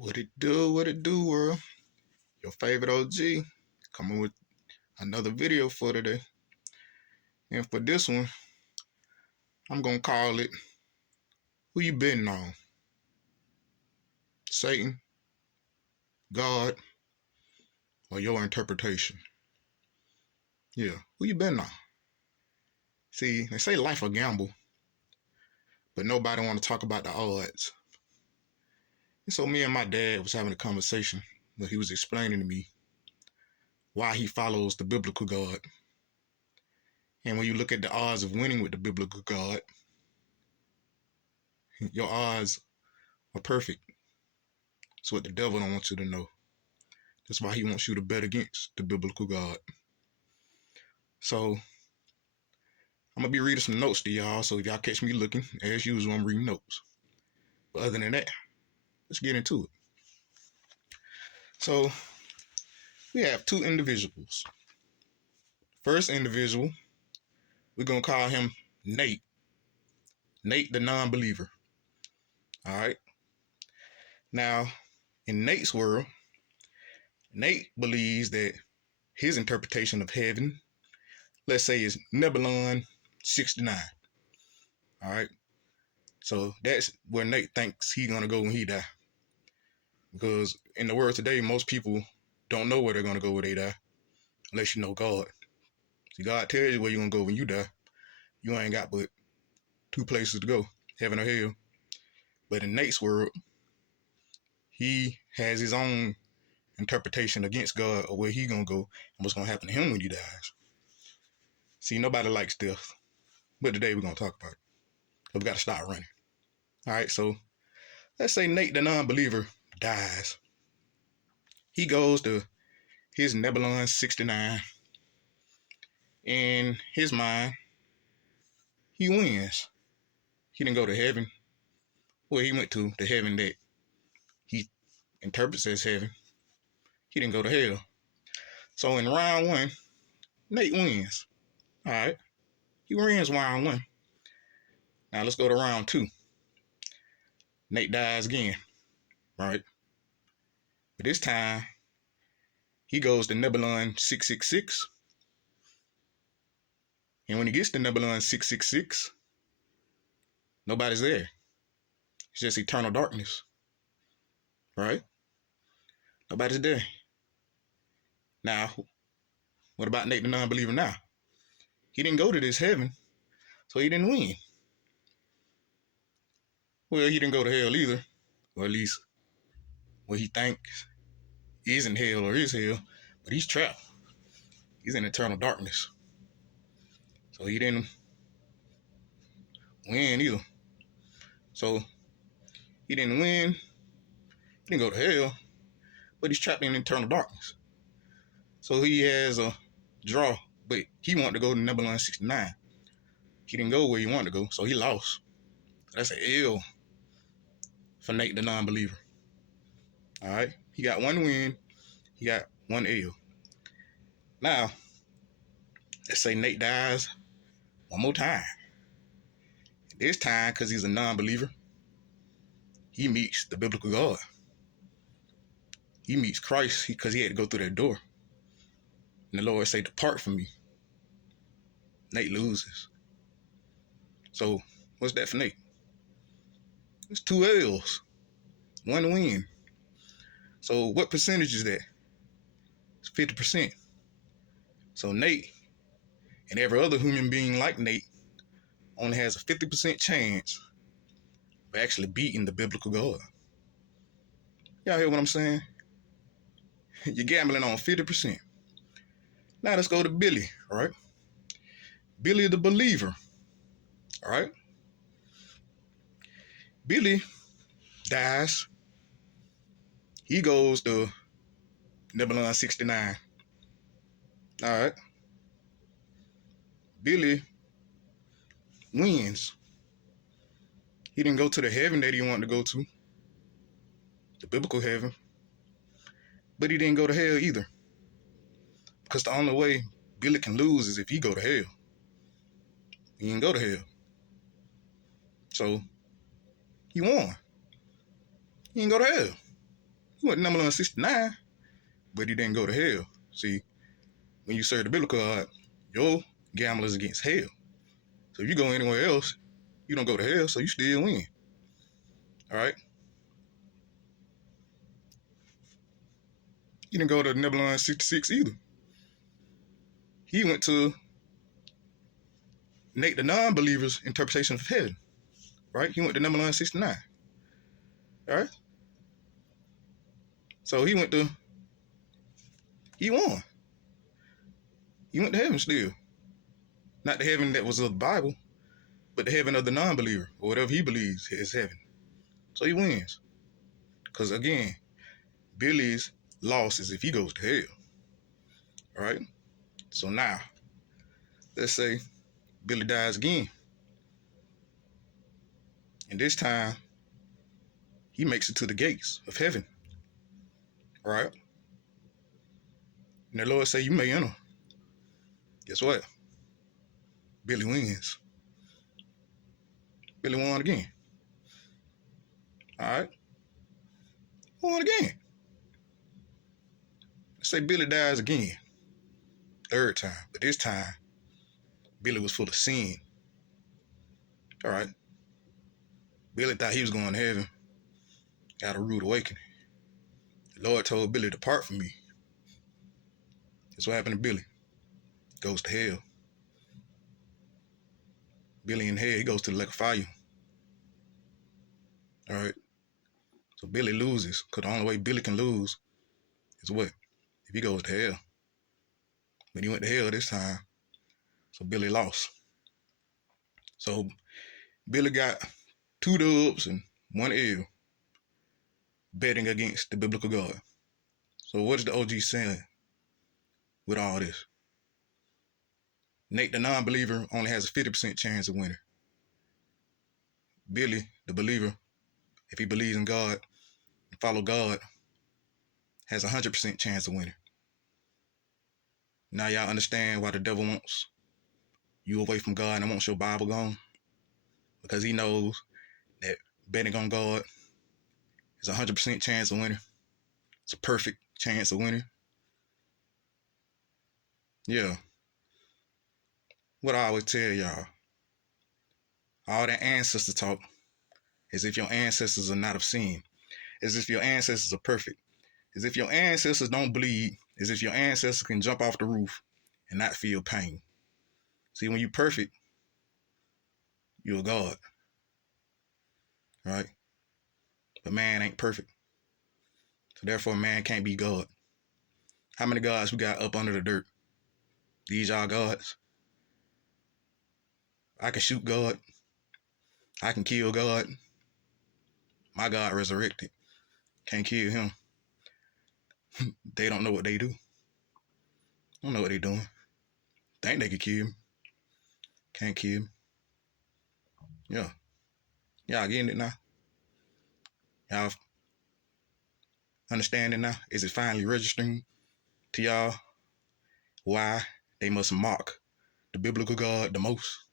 What it do, world? Your favorite OG coming with another video for today. And for this one, I'm gonna call it Who You Betting On? Satan, God, or your interpretation? Yeah, who you betting on? See, they say life a gamble, but nobody want to talk about the odds. And so me and my dad was having a conversation where he was explaining to me why he follows the biblical God. And when you look at the odds of winning with the biblical God, your odds are perfect. That's what the devil don't want you to know. That's why he wants you to bet against the biblical God. So I'm gonna be reading some notes to y'all. So if y'all catch me looking, as usual, I'm reading notes. But other than that, let's get into it. So we have two individuals. First individual, we're gonna call him Nate. Nate the non-believer. All right. Now, in Nate's world, Nate believes that his interpretation of heaven, let's say, is Nebulon 69. All right. So that's where Nate thinks he's gonna go when he die. Because in the world today, most people don't know where they're gonna go when they die, unless you know God. See, God tells you where you're gonna go when you die. You ain't got but two places to go, heaven or hell. But in Nate's world, he has his own interpretation against God of where he gonna go and what's gonna happen to him when he dies. See, nobody likes death, but today we're gonna talk about it. We gotta start running. All right, so let's say Nate the non-believer dies. He goes to his Nebulon 69. In his mind, he wins. He didn't go to heaven. Well, he went to the heaven that he interprets as heaven. He didn't go to hell. So in round one, Nate wins. All right. He wins round one. Now let's go to round two. Nate dies again. Right. But this time, he goes to Nebulon 666. And when he gets to Nebulon 666, nobody's there. It's just eternal darkness. Right? Nobody's there. Now, what about Nate the non-believer now? He didn't go to this heaven, so he didn't win. Well, he didn't go to hell either, or at least what he thinks isn't hell or is hell, but he's trapped. He's in eternal darkness. So he didn't win either. So he didn't win, he didn't go to hell, but he's trapped in eternal darkness. So he has a draw, but he wanted to go to Nebulon 69. He didn't go where he wanted to go, so he lost. That's an L for Nate the non-believer. All right, he got one win, he got one L. Now, let's say Nate dies one more time. This time, because he's a non-believer, he meets the biblical God. He meets Christ because he had to go through that door. And the Lord say, "Depart from me." Nate loses. So what's that for Nate? It's two L's, one win. So what percentage is that? It's 50%. So Nate and every other human being like Nate only has a 50% chance of actually beating the biblical God. Y'all hear what I'm saying? You're gambling on 50%. Now let's go to Billy, all right? Billy the believer, all right? Billy dies. He goes to Nebulon 69. All right. Billy wins. He didn't go to the heaven that he wanted to go to, the biblical heaven, but he didn't go to hell either. Because the only way Billy can lose is if he go to hell. He didn't go to hell. So he won. He didn't go to hell. He went to number 69, but he didn't go to hell. See, when you serve the biblical God, your gamble is against hell. So if you go anywhere else, you don't go to hell, so you still win. All right? He didn't go to Nebulon 66 either. He went to Nate the non-believer's interpretation of heaven. Right? He went to Nebulon 69. All right? So he won. He went to heaven still. Not the heaven that was of the Bible, but the heaven of the non-believer, or whatever he believes is heaven. So he wins. Because again, Billy's loss is if he goes to hell. All right? So now, let's say Billy dies again. And this time, he makes it to the gates of heaven. All right? And the Lord say, you may enter. Guess what? Billy wins. Billy won again. All right? Won again. Let's say Billy dies again. Third time. But this time, Billy was full of sin. All right? Billy thought he was going to heaven. Got a rude awakening. The Lord told Billy, depart from me. That's what happened to Billy. Goes to hell. Billy in hell, he goes to the lake of fire. All right? So Billy loses, because the only way Billy can lose is what? If he goes to hell. But he went to hell this time, so Billy lost. So Billy got 2 dubs and 1 L betting against the biblical God. So what is the OG saying with all this? Nate, the non-believer, only has a 50% chance of winning. Billy, the believer, if he believes in God and follow God, has a 100% chance of winning. Now y'all understand why the devil wants you away from God and wants your Bible gone? Because he knows that betting on God is a 100% chance of winning. It's a perfect chance of winning. Yeah. What I always tell y'all, all that ancestor talk is if your ancestors are not of sin, as if your ancestors are perfect, as if your ancestors don't bleed, as if your ancestors can jump off the roof and not feel pain. See, when you're perfect, you're a God, right? But man ain't perfect. So therefore, man can't be God. How many gods we got up under the dirt? These are gods. I can shoot God. I can kill God. My God resurrected. Can't kill him. They don't know what they do. Don't know what they doing. Think they could kill him. Can't kill him. Yeah. Y'all getting it now? Y'all understand it now? Is it finally registering to y'all why they must mock the biblical God the most?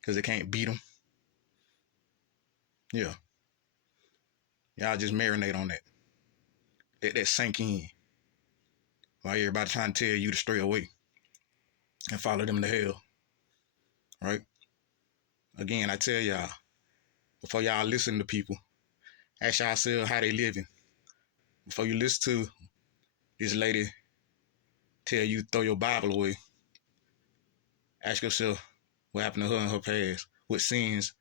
Because they can't beat him? Yeah. Y'all just marinate on that. Let that sink in. While everybody trying to tell you to stray away and follow them to hell. Right? Again, I tell y'all, before y'all listen to people, ask yourself how they living. Before you listen to this lady tell you throw your Bible away, ask yourself what happened to her in her past. What sins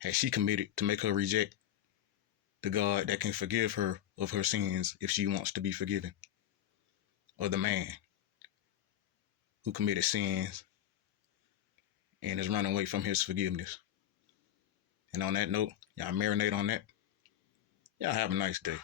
has she committed to make her reject the God that can forgive her of her sins if she wants to be forgiven? Or the man who committed sins and is running away from his forgiveness. And on that note, y'all marinate on that. Y'all have a nice day.